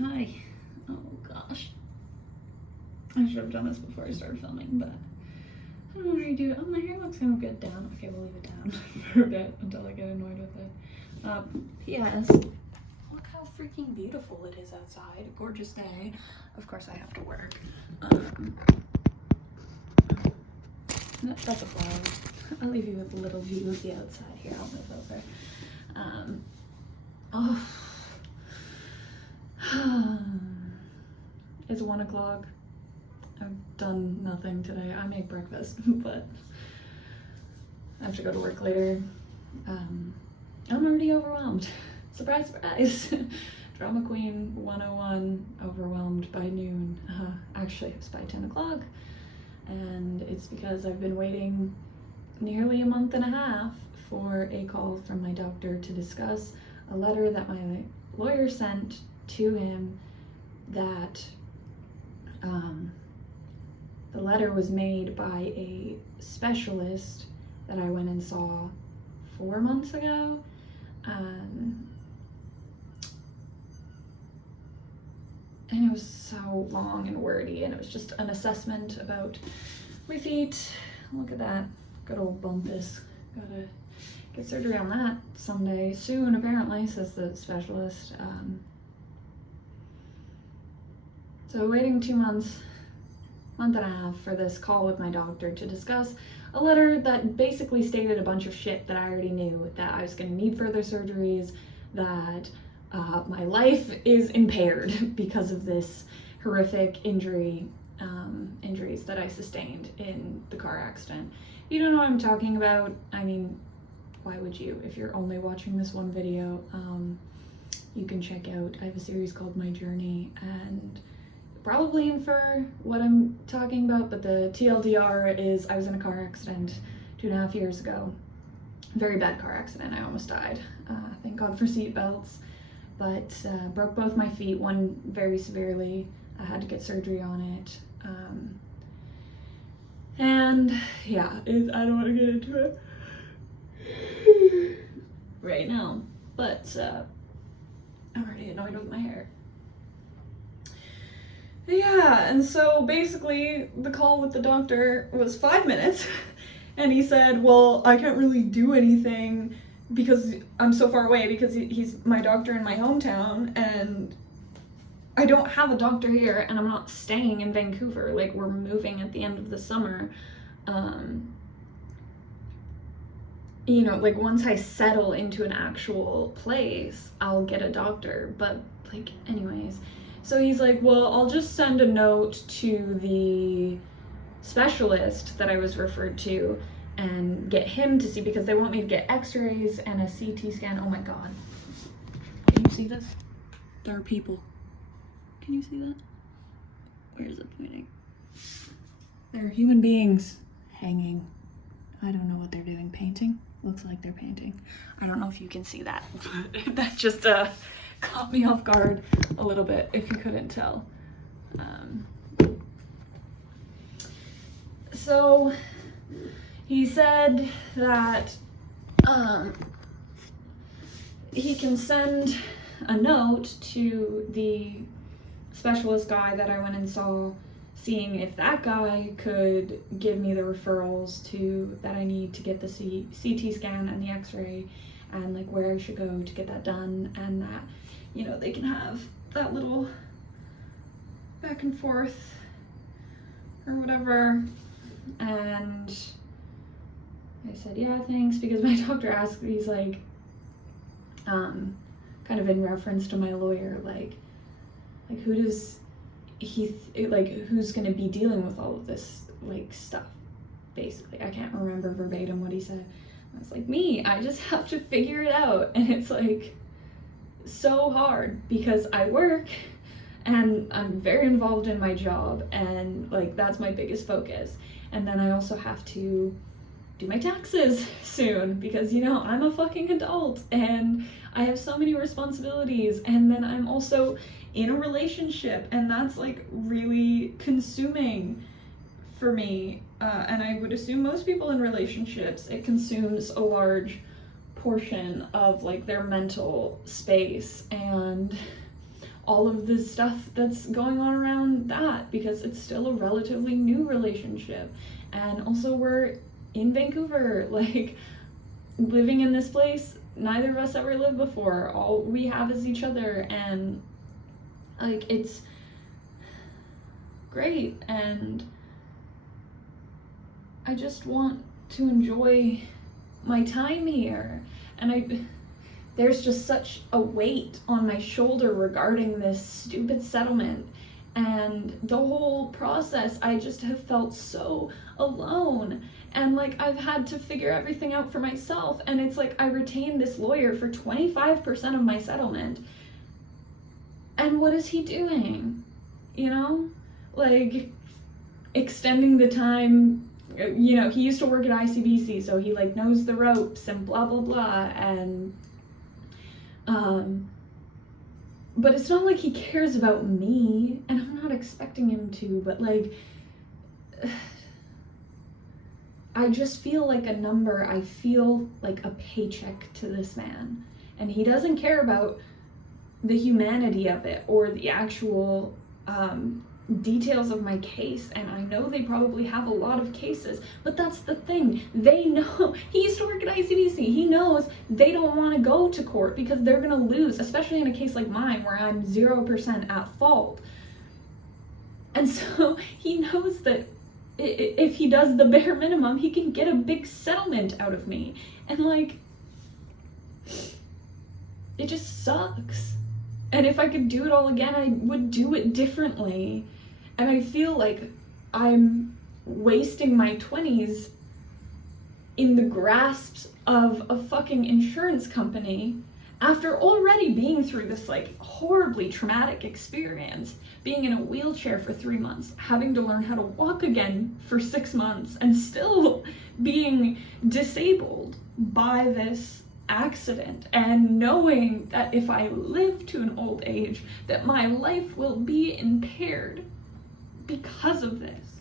Hi. Oh gosh. I should have done this before I started filming, but I don't know what to do. Oh, my hair looks kind of good down. Okay, we'll leave it down for a bit until I get annoyed with it. P.S. Look how freaking beautiful it is outside. Gorgeous day. Of course I have to work. That's a flower. I'll leave you with a little view of the outside here. I'll move over. It's 1 o'clock. I've done nothing today. I make breakfast, but I have to go to work later. I'm already overwhelmed. Surprise, surprise. Drama Queen 101, overwhelmed by noon. Actually, it was by 10 o'clock. And it's because I've been waiting nearly a month and a half for a call from my doctor to discuss a letter that my lawyer sent to him that the letter was made by a specialist that I went and saw 4 months ago. And it was so long and wordy, and it was just an assessment about my feet. Look at that, good old bumpus. Gotta get surgery on that someday soon, apparently, says the specialist. So waiting 2 months, month and a half for this call with my doctor to discuss a letter that basically stated a bunch of shit that I already knew, that I was gonna need further surgeries, that my life is impaired because of this horrific injuries that I sustained in the car accident. You don't know what I'm talking about. I mean, why would you? If you're only watching this one video, you can check out, I have a series called My Journey, and probably infer what I'm talking about, but the TLDR is I was in a car accident 2.5 years ago. Very bad car accident. I almost died. Thank God for seat belts. But broke both my feet, one very severely. I had to get surgery on it. And yeah, I don't want to get into it right now, but I'm already annoyed with my hair. Yeah, and so basically the call with the doctor was 5 minutes, and he said, well, I can't really do anything because I'm so far away, because he's my doctor in my hometown, and I don't have a doctor here, and I'm not staying in Vancouver. Like, we're moving at the end of the summer. You know, like, once I settle into an actual place, I'll get a doctor. But, like, anyways. So he's like, well, I'll just send a note to the specialist that I was referred to and get him to see, because they want me to get x-rays and a CT scan. Oh my God. Can you see this? There are people. Can you see that? Where is it pointing? There are human beings hanging. I don't know what they're doing. Painting? Looks like they're painting. I don't know if you can see that. That just caught me off guard a little bit, if you couldn't tell. So he said that he can send a note to the specialist guy that I went and saw, seeing if that guy could give me the referrals to that I need to get the CT scan and the x-ray, and like where I should go to get that done, and that, you know, they can have that little back and forth or whatever. And I said, yeah, thanks, because my doctor asked, he's like, kind of in reference to my lawyer, like who does he, like, who's gonna be dealing with all of this, like, stuff, basically. I can't remember verbatim what he said. I was like, me, I just have to figure it out. And it's like so hard, because I work and I'm very involved in my job, and like that's my biggest focus. And then I also have to do my taxes soon, because, you know, I'm a fucking adult and I have so many responsibilities. And then I'm also in a relationship, and that's like really consuming for me. And I would assume most people in relationships, it consumes a large portion of like their mental space. And all of the stuff that's going on around that, because it's still a relatively new relationship. And also we're in Vancouver, like living in this place neither of us ever lived before. All we have is each other, and like it's great, and I just want to enjoy my time here. And there's just such a weight on my shoulder regarding this stupid settlement, and the whole process I just have felt so alone, and like I've had to figure everything out for myself. And it's like I retained this lawyer for 25% of my settlement, and what is he doing? You know, like extending the time. You know, he used to work at ICBC, so he like knows the ropes and blah blah blah. And but it's not like he cares about me, and I'm not expecting him to, but like I just feel like a number. I feel like a paycheck to this man, and he doesn't care about the humanity of it or the actual details of my case. And I know they probably have a lot of cases, but that's the thing. They know. He used to work at ICBC. He knows they don't want to go to court because they're going to lose, especially in a case like mine where I'm 0% at fault. And so he knows that if he does the bare minimum, he can get a big settlement out of me. And like, it just sucks. And if I could do it all again, I would do it differently. And I feel like I'm wasting my 20s in the grasp of a fucking insurance company after already being through this like horribly traumatic experience, being in a wheelchair for 3 months, having to learn how to walk again for 6 months, and still being disabled by this accident, and knowing that if I live to an old age, that my life will be impaired because of this.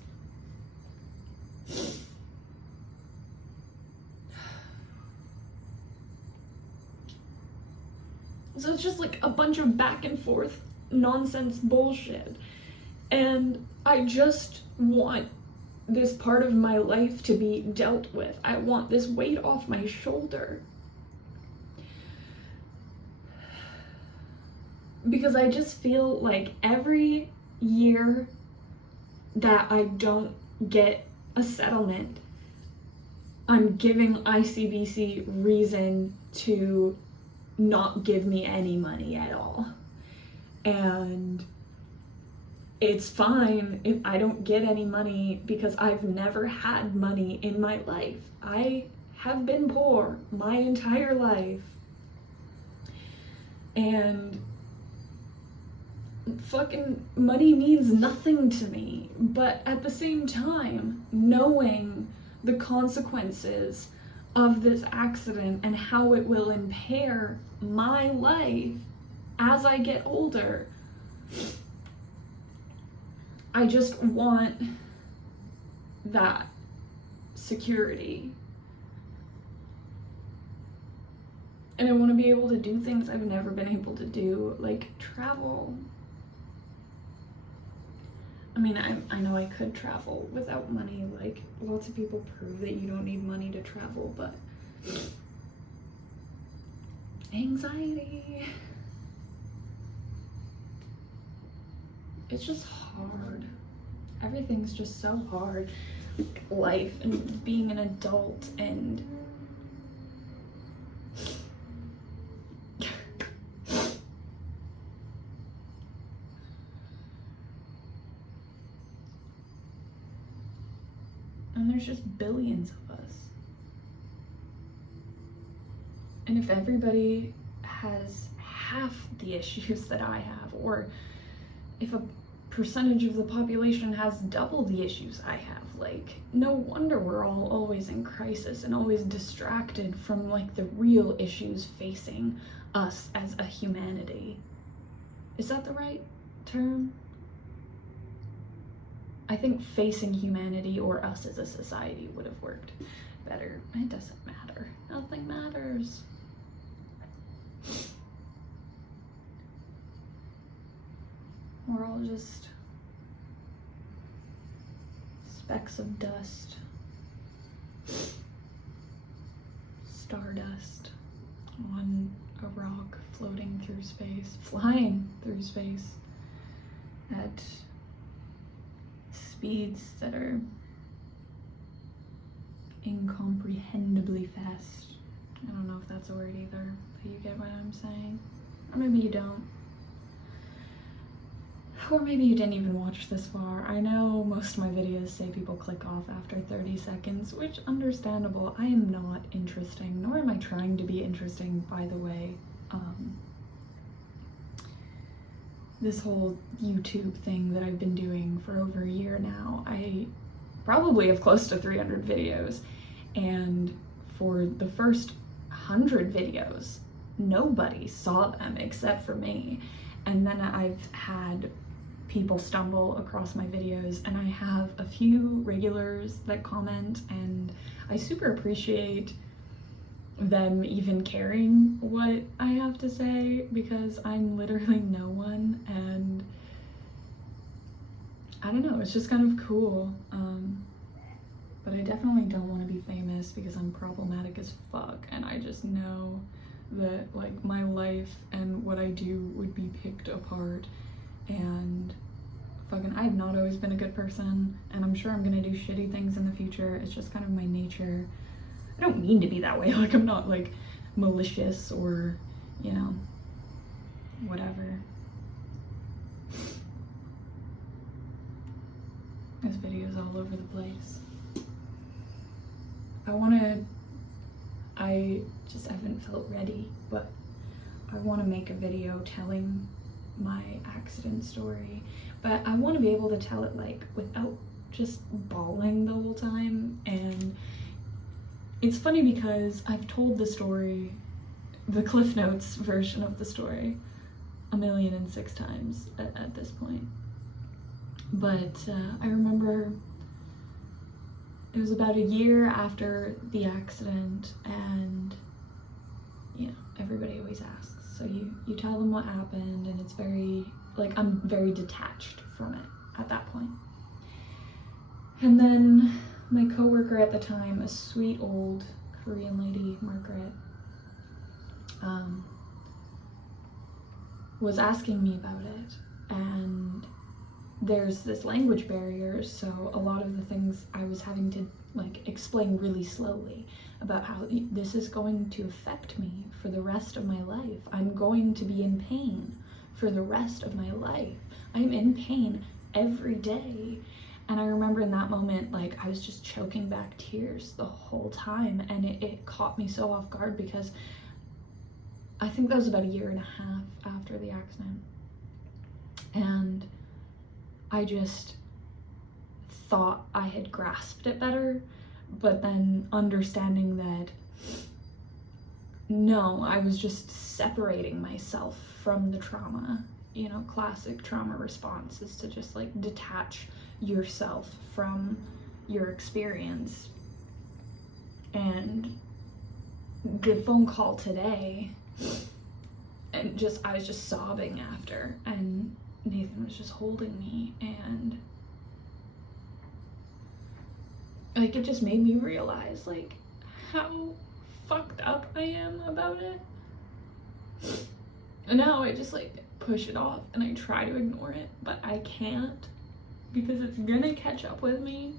So it's just like a bunch of back and forth nonsense bullshit. And I just want this part of my life to be dealt with. I want this weight off my shoulder. Because I just feel like every year that I don't get a settlement, I'm giving ICBC reason to not give me any money at all. And it's fine if I don't get any money, because I've never had money in my life. I have been poor my entire life. And fucking money means nothing to me. But at the same time, knowing the consequences of this accident and how it will impair my life as I get older, I just want that security. And I want to be able to do things I've never been able to do, like travel. I mean, I know I could travel without money. Like, lots of people prove that you don't need money to travel, but anxiety. It's just hard. Everything's just so hard. Like, life and being an adult and there's just billions of us. And if everybody has half the issues that I have, or if a percentage of the population has double the issues I have, like, no wonder we're all always in crisis and always distracted from like the real issues facing us as a humanity. Is that the right term? I think facing humanity or us as a society would have worked better. It doesn't matter. Nothing matters. We're all just specks of dust, stardust on a rock floating through space, flying through space at speeds that are incomprehendibly fast. I don't know if that's a word either, but you get what I'm saying. Or maybe you don't. Or maybe you didn't even watch this far. I know most of my videos say people click off after 30 seconds, which understandable. I am not interesting, nor am I trying to be interesting, by the way. This whole YouTube thing that I've been doing for over a year now, I probably have close to 300 videos, and for the first 100 videos, nobody saw them except for me. And then I've had people stumble across my videos, and I have a few regulars that comment, and I super appreciate them even caring what I have to say, because I'm literally no one, and I don't know, it's just kind of cool. But I definitely don't want to be famous because I'm problematic as fuck, and I just know that like my life and what I do would be picked apart, and fucking I have not always been a good person, and I'm sure I'm gonna do shitty things in the future. It's just kind of my nature. I don't mean to be that way, like I'm not like malicious or, you know, whatever. This video's all over the place. I just haven't felt ready, but I want to make a video telling my accident story, but I want to be able to tell it like without just bawling the whole time. And it's funny because I've told the story, the Cliff Notes version of the story, 1,006 times at this point. But I remember it was about a year after the accident, and you know, everybody always asks, so you tell them what happened, and it's very, like, I'm very detached from it at that point. And then my coworker at the time, a sweet old Korean lady, Margaret, was asking me about it, and there's this language barrier, so a lot of the things I was having to like explain really slowly about how this is going to affect me for the rest of my life. I'm going to be in pain for the rest of my life. I'm in pain every day. And I remember in that moment, like, I was just choking back tears the whole time, and it caught me so off guard because I think that was about 1.5 years after the accident. And I just thought I had grasped it better, but then understanding that no, I was just separating myself from the trauma. You know, classic trauma response is to just like detach yourself from your experience. And the phone call today, and I was just sobbing after, and Nathan was just holding me, and like it just made me realize like how fucked up I am about it. And now I just like push it off and I try to ignore it, but I can't because it's gonna catch up with me.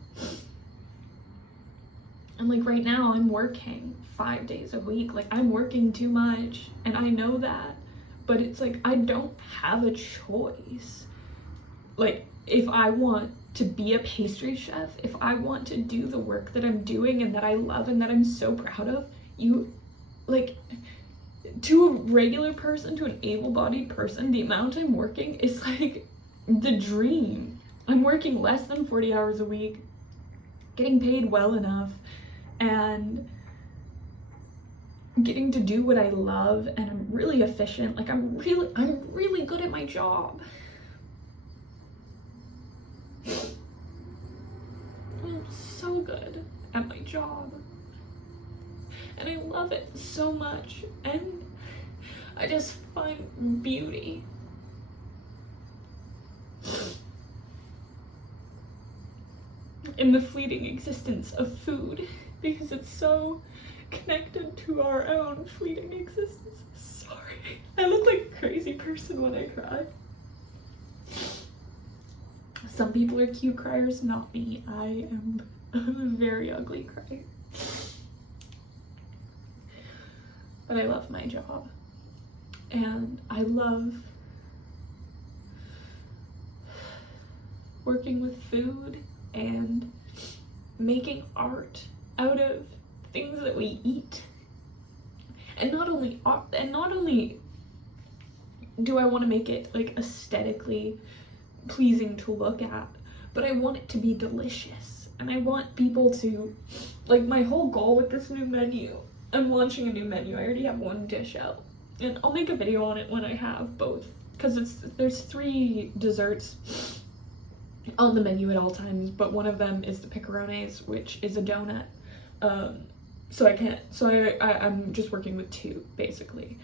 And like right now I'm working 5 days a week. Like I'm working too much, and I know that, but it's like I don't have a choice. Like if I want to be a pastry chef, if I want to do the work that I'm doing and that I love and that I'm so proud of, you like, to a regular person, to an able-bodied person, the amount I'm working is like the dream. I'm working less than 40 hours a week, getting paid well enough, and getting to do what I love, and I'm really efficient. Like I'm really good at my job. I'm so good at my job, and I love it so much, and I just find beauty in the fleeting existence of food, because it's so connected to our own fleeting existence. Sorry, I look like a crazy person when I cry. Some people are cute criers, not me. I am a very ugly crier. But I love my job. And I love working with food and making art out of things that we eat. And not only do I want to make it like aesthetically pleasing to look at, but I want it to be delicious. And I want people to, like, my whole goal with this new menu, I'm launching a new menu. I already have one dish out, and I'll make a video on it when I have both, because there's 3 desserts on the menu at all times, but one of them is the picarones, which is a donut. So I'm just working with 2 basically.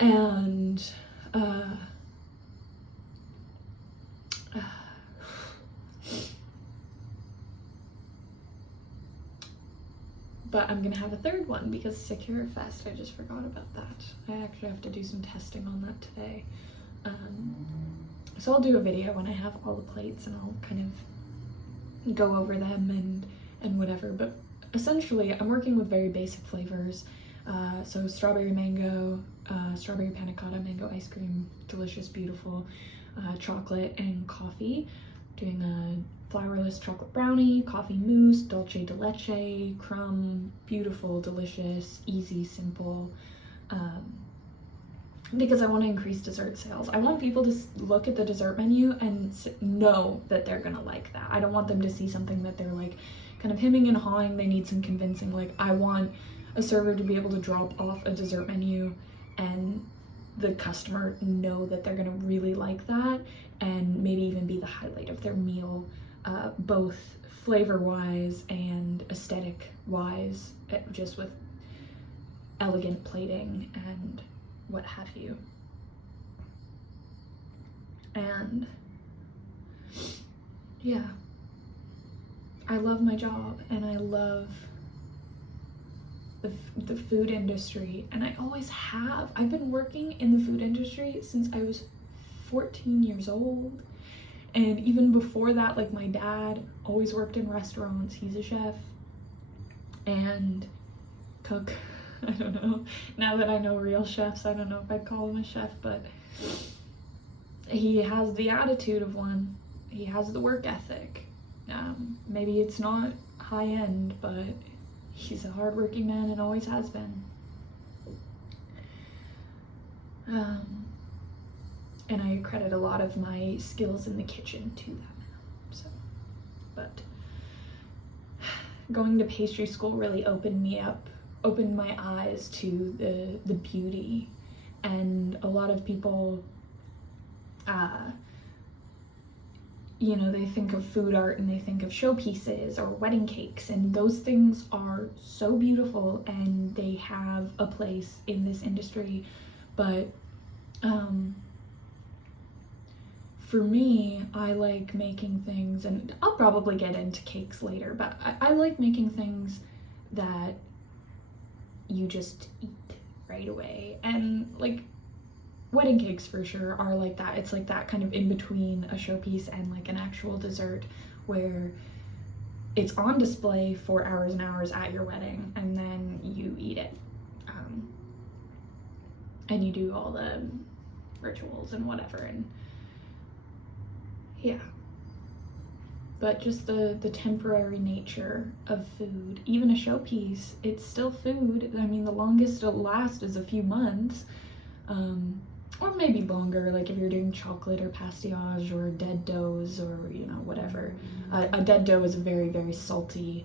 And but I'm gonna have a 3rd one because Secure Fest, I just forgot about that. I actually have to do some testing on that today. So I'll do a video when I have all the plates, and I'll kind of go over them and whatever. But essentially, I'm working with very basic flavors. So strawberry mango, strawberry panna cotta, mango ice cream, delicious, beautiful, chocolate and coffee. Doing a flourless chocolate brownie, coffee mousse, dulce de leche, crumb, beautiful, delicious, easy, simple. Because I want to increase dessert sales. I want people to look at the dessert menu and know that they're gonna like that. I don't want them to see something that they're like kind of hemming and hawing, they need some convincing. Like, I want a server to be able to drop off a dessert menu and the customer know that they're gonna really like that, and maybe even be the highlight of their meal, both flavor-wise and aesthetic-wise, just with elegant plating and what have you. And yeah, I love my job, and I love the food industry, and I always have. I've been working in the food industry since I was 14 years old, and even before that, like, my dad always worked in restaurants. He's a chef and cook. I don't know, now that I know real chefs, I don't know if I'd call him a chef, but he has the attitude of one. He has the work ethic. Maybe it's not high end, but he's a hardworking man and always has been. And I credit a lot of my skills in the kitchen to that. So, but going to pastry school really opened my eyes to the beauty. And a lot of people, you know, they think of food art and they think of showpieces or wedding cakes, and those things are so beautiful and they have a place in this industry. But for me, I like making things, and I'll probably get into cakes later, but I like making things that you just eat right away. And like, wedding cakes for sure are like that. It's like that kind of in between a showpiece and like an actual dessert, where it's on display for hours and hours at your wedding, and then you eat it. And you do all the rituals and whatever, and yeah. But just the temporary nature of food, even a showpiece, it's still food. I mean, the longest it'll last is a few months, or maybe longer, like if you're doing chocolate or pastillage or dead doughs or, you know, whatever. A dead dough is a very, very salty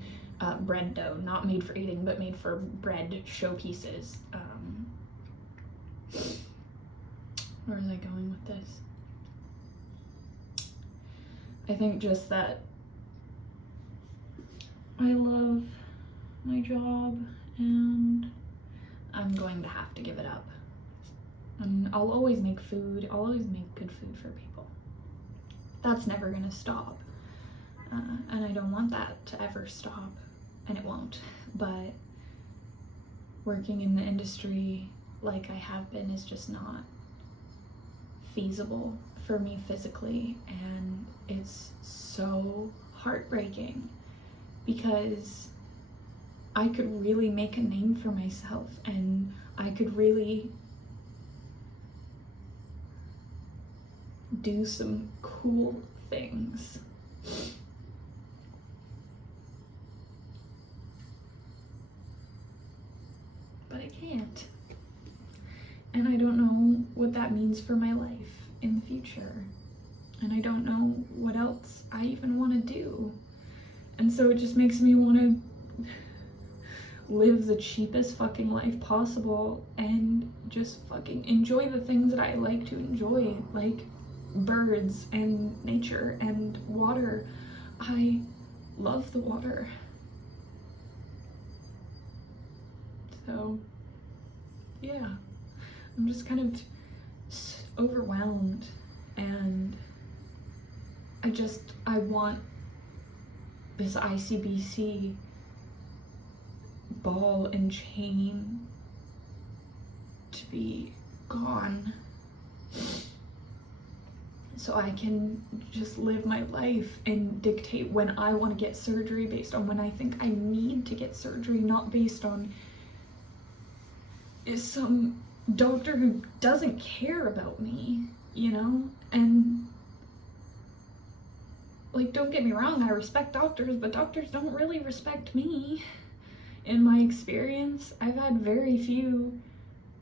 bread dough, not made for eating, but made for bread showpieces. Where was I going with this? I think just that I love my job, and I'm going to have to give it up. And I'll always make food. I'll always make good food for people. That's never gonna stop. And I don't want that to ever stop, and it won't. But working in the industry like I have been is just not feasible for me physically, and it's so heartbreaking because I could really make a name for myself, and I could really do some cool things. But I can't. And I don't know what that means for my life in the future. And I don't know what else I even want to do. And so it just makes me want to live the cheapest fucking life possible and just fucking enjoy the things that I like to enjoy, like birds and nature and water. I love the water. So, yeah, I'm just kind of overwhelmed, and I want this ICBC ball and chain to be gone so I can just live my life and dictate when I want to get surgery based on when I think I need to get surgery, not based on some doctor who doesn't care about me, you know? And like, don't get me wrong, I respect doctors, but doctors don't really respect me. In my experience, I've had very few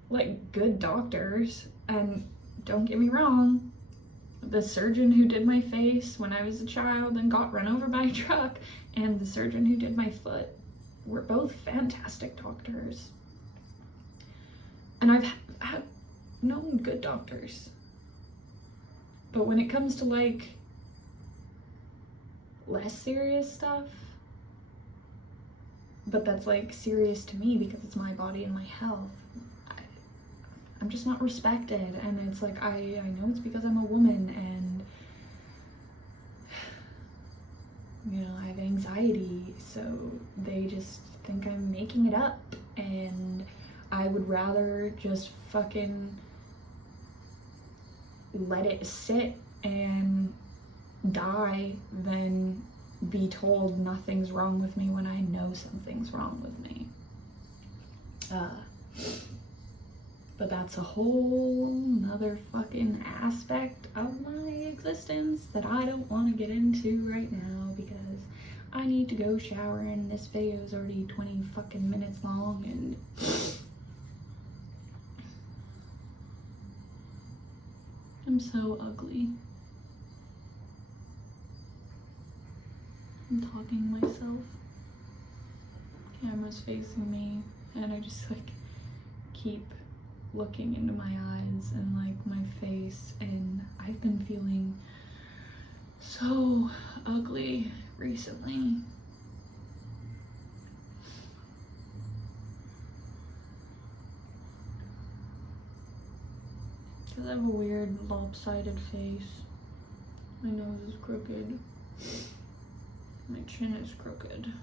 like good doctors, and don't get me wrong, the surgeon who did my face when I was a child and got run over by a truck and the surgeon who did my foot were both fantastic doctors. And I've had known good doctors. But when it comes to like less serious stuff, but that's like serious to me because it's my body and my health, I'm just not respected. And it's like, I know it's because I'm a woman, and you know, I have anxiety, so they just think I'm making it up, and I would rather just fucking let it sit and die than be told nothing's wrong with me when I know something's wrong with me. But that's a whole nother fucking aspect of my existence that I don't want to get into right now because I need to go shower, and this video is already 20 fucking minutes long, and I'm so ugly. I'm talking to myself. Camera's facing me, and I just like keep looking into my eyes and like my face, and I've been feeling so ugly recently. Because I have a weird lopsided face. My nose is crooked. My chin is crooked.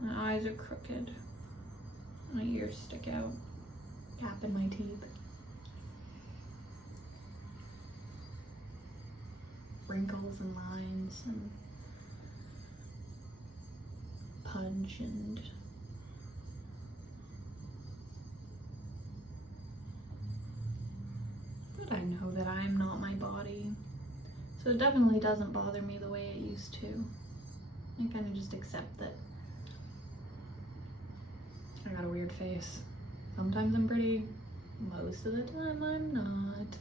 My eyes are crooked. My ears stick out. Gap in my teeth. Wrinkles and lines and pudge and but I know that I am not my body. So it definitely doesn't bother me the way it used to. I kind of just accept that I got a weird face. Sometimes I'm pretty, most of the time I'm not.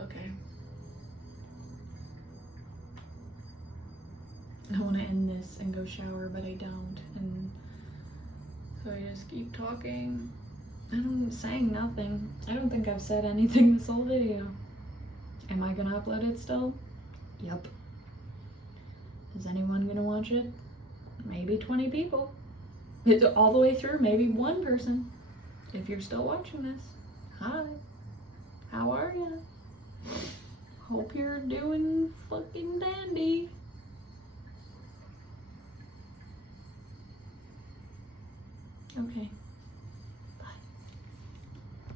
Okay. I want to end this and go shower, but I don't, and so I just keep talking. And I'm saying nothing. I don't think I've said anything this whole video. Am I gonna upload it still? Yep. Is anyone gonna watch it? Maybe 20 people. It's all the way through, maybe one person. If you're still watching this, hi. How are you? Hope you're doing fucking dandy. Okay.